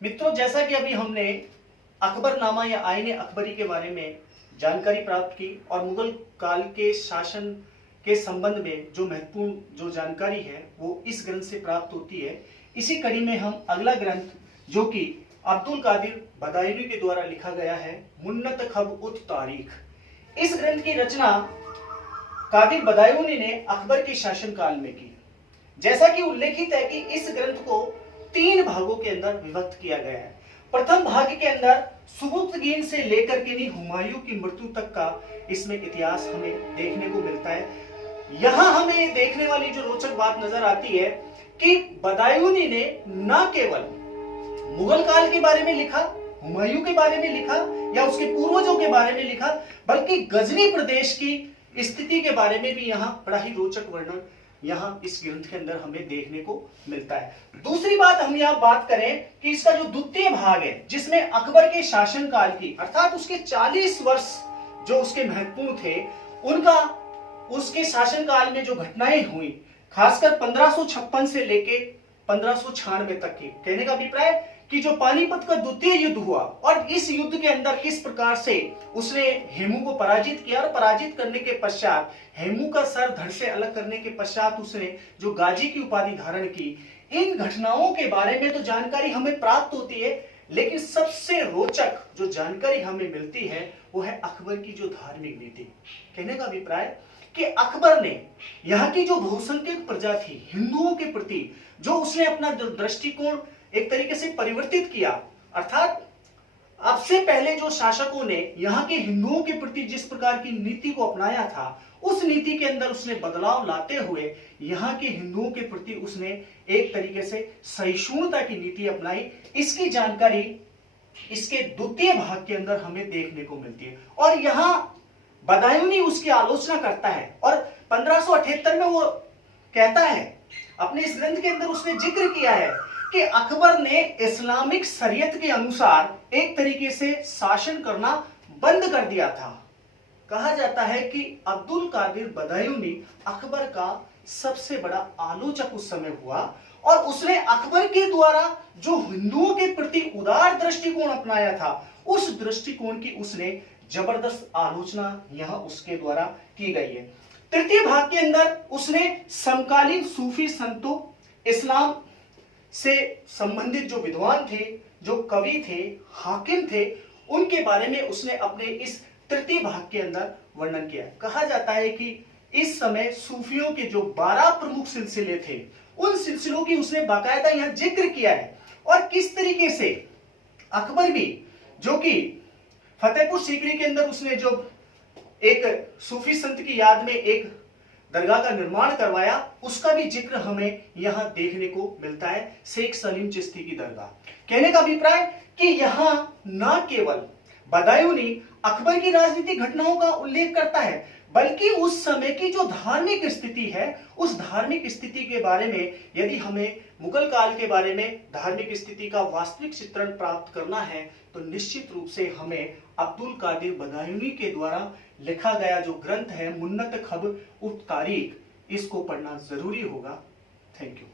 मित्रों, जैसा कि अभी हमने अकबरनामा या आईने अकबरी के बारे में जानकारी प्राप्त की और मुगल काल के शासन के संबंध में जो महत्वपूर्ण जो जानकारी है वो इस ग्रंथ से प्राप्त होती है। इसी कड़ी में हम अगला ग्रंथ जो कि अब्दुल कादिर बदायूनी के द्वारा लिखा गया है, मुन्नत खब उत तारीख। इस ग्रंथ की रचना कादिर बदायूनी ने अकबर के शासनकाल में की। जैसा कि उल्लेखित है कि इस ग्रंथ को 3 भागों के अंदर विभक्त किया गया है। प्रथम भाग के अंदर सुबुक्तगीन से लेकर के हुमायूं की मृत्यु तक का इसमें इतिहास हमें देखने को मिलता है। यहां हमें देखने वाली जो रोचक बात नजर आती है कि बदायूनी ने न केवल मुगल काल के बारे में लिखा, हुमायूं के बारे में लिखा या उसके पूर्वजों के बारे में लिखा, बल्कि गजनी प्रदेश की स्थिति के बारे में भी यहाँ बड़ा ही रोचक वर्णन यहाँ इस ग्रंथ के अंदर हमें देखने को मिलता है। दूसरी बात हम यहाँ बात करें कि इसका जो द्वितीय भाग है जिसमें अकबर के शासनकाल की अर्थात उसके 40 वर्ष जो उसके महत्वपूर्ण थे उनका उसके शासनकाल में जो घटनाएं हुई, खासकर 1556 से लेके 1596 तक की, कहने का अभिप्राय कि जो पानीपत का द्वितीय युद्ध हुआ और इस युद्ध के अंदर किस प्रकार से उसने हेमू को पराजित किया और पराजित करने के पश्चात हेमू का सर धड़ से अलग करने के पश्चात उसने जो गाजी की उपाधि धारण की, इन घटनाओं के बारे में तो जानकारी हमें प्राप्त होती है, लेकिन सबसे रोचक जो जानकारी हमें मिलती है वो है अकबर की जो धार्मिक नीति। कहने का अभिप्राय कि अकबर ने यहाँ की जो बहुसंख्यक प्रजा थी हिंदुओं के प्रति जो उसने अपना दृष्टिकोण एक तरीके से परिवर्तित किया, अर्थात अब से पहले जो शासकों ने यहाँ के हिंदुओं के प्रति जिस प्रकार की नीति को अपनाया था उस नीति के अंदर उसने बदलाव लाते हुए यहाँ के हिंदुओं के प्रति उसने एक तरीके से सहिष्णुता की नीति अपनाई। इसकी जानकारी इसके द्वितीय भाग के अंदर हमें देखने को मिलती है और यहाँ बदायूनी उसकी आलोचना करता है और 1578 में वो कहता है, अपने इस ग्रंथ के अंदर उसने जिक्र किया है कि अकबर ने इस्लामिक शरीयत के अनुसार एक तरीके से शासन करना बंद कर दिया था। कहा जाता है कि अब्दुल कादिर बदायूनी अकबर का सबसे बड़ा आलोचक उस समय हुआ और उसने अकबर के द्वारा जो हिंदुओं के प्रति उदार दृष्टिकोण अपनाया था उस दृष्टिकोण की उसने जबरदस्त आलोचना यहां उसके द्वारा की गई है। तृतीय भाग के अंदर उसने समकालीन सूफी संतों, इस्लाम से संबंधित जो विद्वान थे, जो कवि थे, हाकिम थे, उनके बारे में उसने अपने इस तृतीय भाग के अंदर वर्णन किया। कहा जाता है कि इस समय सूफियों के जो 12 प्रमुख सिलसिले थे उन सिलसिलों की उसने बाकायदा यहां जिक्र किया है और किस तरीके से अकबर भी जो कि फतेहपुर सीकरी के अंदर उसने जो एक सूफी संत की याद में एक दरगाह का निर्माण करवाया उसका भी जिक्र हमें यहां देखने को मिलता है, शेख सलीम चिश्ती की दरगाह। कहने का अभिप्राय कि यहां न केवल बदायूनी अकबर की राजनीतिक घटनाओं का उल्लेख करता है बल्कि उस समय की जो धार्मिक स्थिति है उस धार्मिक स्थिति के बारे में, यदि हमें मुगल काल के बारे में धार्मिक स्थिति का वास्तविक चित्रण प्राप्त करना है तो निश्चित रूप से हमें अब्दुल कादिर बदायूनी के द्वारा लिखा गया जो ग्रंथ है मुन्नत खब उत तारीख, इसको पढ़ना जरूरी होगा। Thank you.